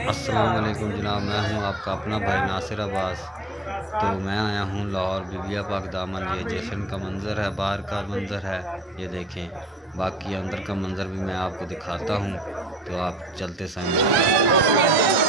अस्सलाम वालेकुम जनाब, मैं हूं आपका अपना भाई नासिर अब्बास। तो मैं आया हूं लाहौर बीबिया पाक दामन। ये जश्न का मंज़र है, बाहर का मंज़र है, ये देखें। बाकी अंदर का मंज़र भी मैं आपको दिखाता हूं, तो आप चलते समय